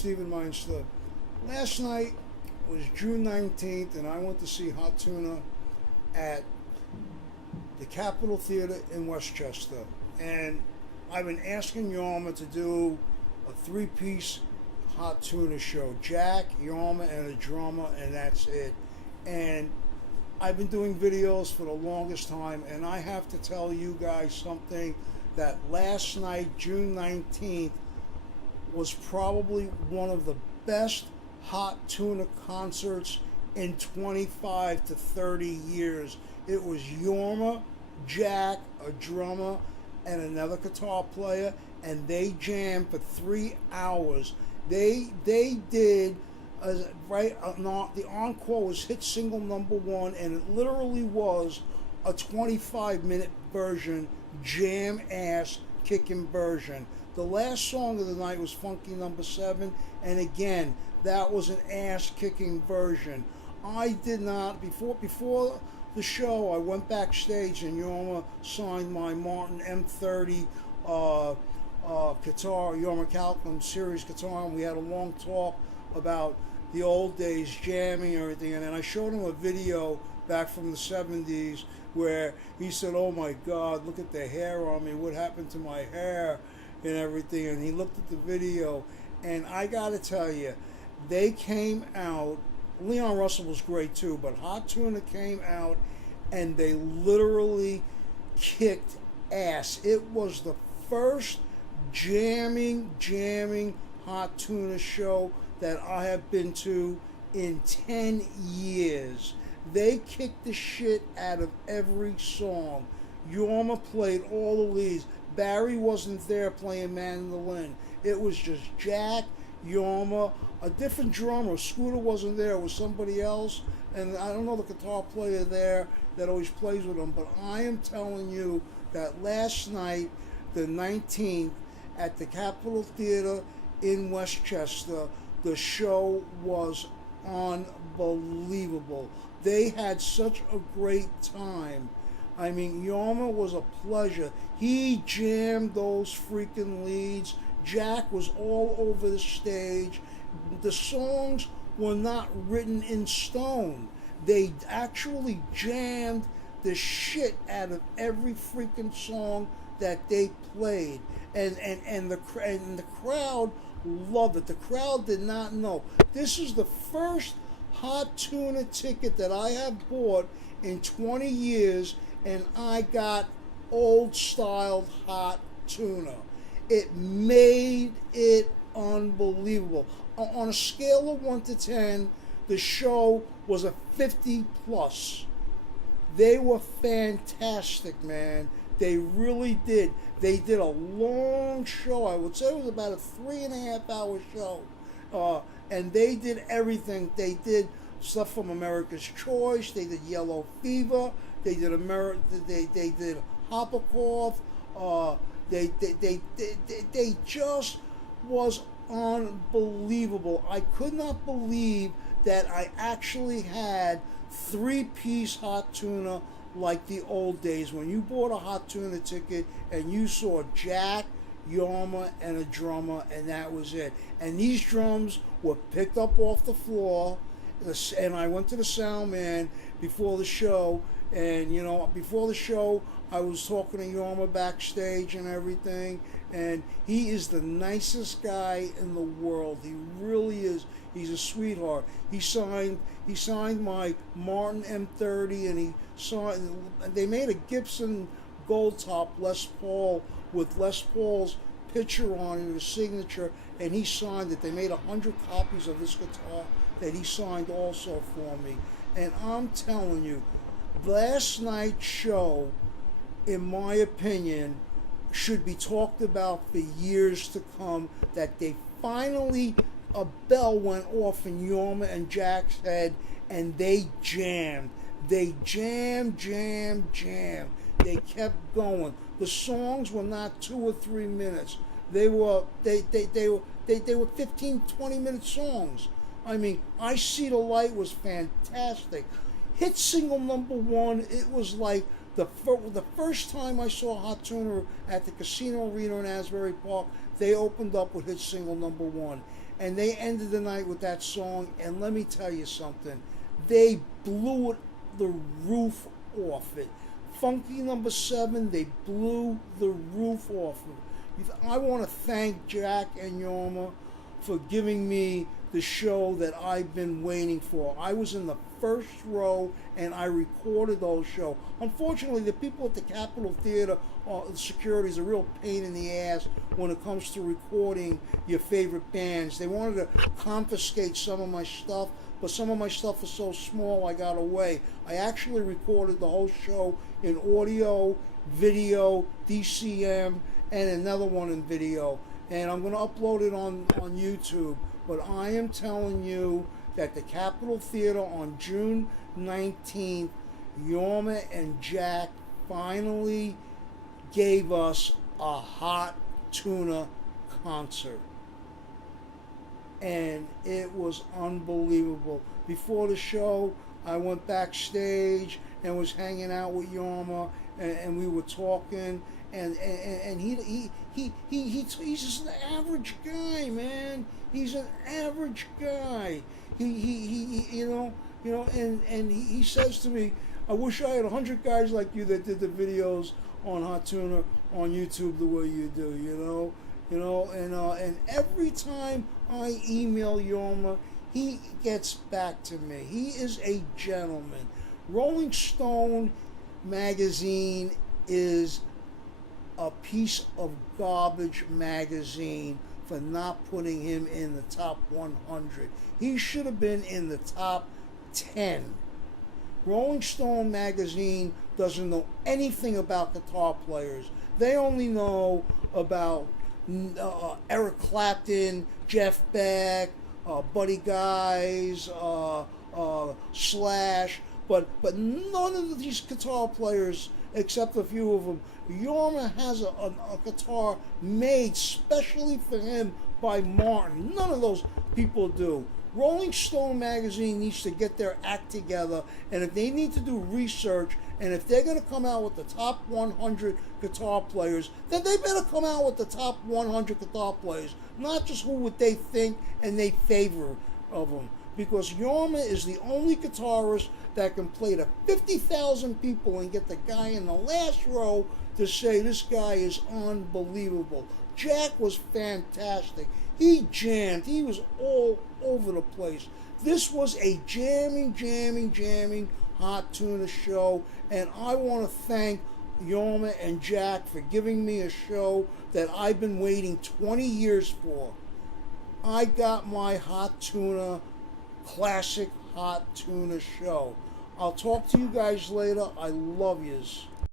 Steven Meinster. Last night was June 19th, and I went to see Hottuna at the Capitol Theater in Westchester. And I've been asking Jorma to do a three-piece Hottuna show. Jack, Jorma, and a drummer, and that's it. And I've been doing videos for the longest time, and I have to tell you guys something, that last night, June 19th, was probably one of the best Hottuna concerts in 25 to 30 years. It was Jorma, Jack, a drummer, and another guitar player, and they jammed for 3 hours. They did the encore was hit single number one, and it literally was a 25-minute version, jam ass kicking version. The last song of the night was Funky Number 7, and again, that was an ass kicking version. I did not before the show. I went backstage and Jorma signed my Martin M30 guitar, Jorma Calcum series guitar, and we had a long talk about the old days, jamming and everything. And then I showed him a video back from the 70s where he said, "Oh my God, look at the hair on me. What happened to my hair?" and everything. And he looked at the video, and I gotta tell you, they came out. Leon Russell was great too, but Hottuna came out and they literally kicked ass. It was the first jamming Hottuna show that I have been to in 10 years. They kicked the shit out of every song. Jorma played all the leads. Barry wasn't there playing mandolin. It was just Jack, Jorma, a different drummer. Scooter wasn't there. It was somebody else. And I don't know the guitar player there that always plays with him. But I am telling you that last night, the 19th, at the Capitol Theater in Westchester, the show was unbelievable. They had such a great time. I mean, Jorma was a pleasure. He jammed those freaking leads. Jack was all over the stage. The songs were not written in stone. They actually jammed the shit out of every freaking song that they played. And the crowd loved it. The crowd did not know. This is the first Hottuna ticket that I have bought in 20 years, and I got old styled Hottuna. It made it unbelievable. On a scale of 1 to 10, the show was a 50 plus. They were fantastic, man. They really did. They did a long show. I would say it was about a 3.5 hour show. And they did everything. They did stuff from America's Choice. They did Yellow Fever. They did They did Hoppercough. They just was unbelievable. I could not believe that I actually had three-piece Hottuna like the old days when you bought a Hottuna ticket and you saw Jack, Jorma, and a drummer, and that was it. And these drums were picked up off the floor, and I went to the sound man before the show, and before the show I was talking to Jorma backstage and everything, and he is the nicest guy in the world. He really is. He's a sweetheart. He signed my Martin M30, and they made a Gibson Gold Top Les Paul with Les Paul's picture on it, his signature, and he signed it. They made 100 copies of this guitar that he signed also for me. And I'm telling you, last night's show, in my opinion, should be talked about for years to come, that they finally, a bell went off in Jorma and Jack's head, and they jammed. They jammed. They kept going. The songs were not 2 or 3 minutes. They were 15, 20-minute songs. I mean, I See the Light was fantastic. Hit single number one, it was like the first time I saw Hottuna at the Casino Arena in Asbury Park, they opened up with hit single number one. and they ended the night with that song. And let me tell you something, they blew the roof off it. Funky number 7, they blew the roof off of it. I want to thank Jack and Jorma for giving me the show that I've been waiting for. I was in the first row and I recorded those shows. Unfortunately, the people at the Capitol Theater, security is a real pain in the ass when it comes to recording your favorite bands. They wanted to confiscate some of my stuff, but some of my stuff is so small I got away. I actually recorded the whole show in audio, video, DCM, and another one in video. And I'm going to upload it on YouTube. But I am telling you that the Capitol Theater on June 19th, Jorma and Jack finally gave us a Hot Tuna concert. And it was unbelievable. Before the show, I went backstage and was hanging out with Jorma, and we were talking. And he's just an average guy, man. He's an average guy. He he says to me, I wish I had 100 guys like you that did the videos on Hottuna on YouTube the way you do, and every time I email Jorma, he gets back to me. He is a gentleman. Rolling Stone magazine is a piece of garbage magazine for not putting him in the top 100. He should have been in the top 10. Rolling Stone magazine doesn't know anything about guitar players. They only know about Eric Clapton, Jeff Beck, Buddy Guys, Slash, but none of these guitar players, except a few of them. Jorma has a guitar made specially for him by Martin. None of those people do. Rolling Stone magazine needs to get their act together, and if they need to do research, and if they're going to come out with the top 100 guitar players, then they better come out with the top 100 guitar players, not just who would they think and they favor of them. Because Jorma is the only guitarist that can play to 50,000 people and get the guy in the last row to say this guy is unbelievable. Jack was fantastic. He jammed. He was all over the place. This was a jamming Hot Tuna show, and I want to thank Jorma and Jack for giving me a show that I've been waiting 20 years for. I got my Hot Tuna, classic Hot Tuna show. I'll talk to you guys later. I love yous.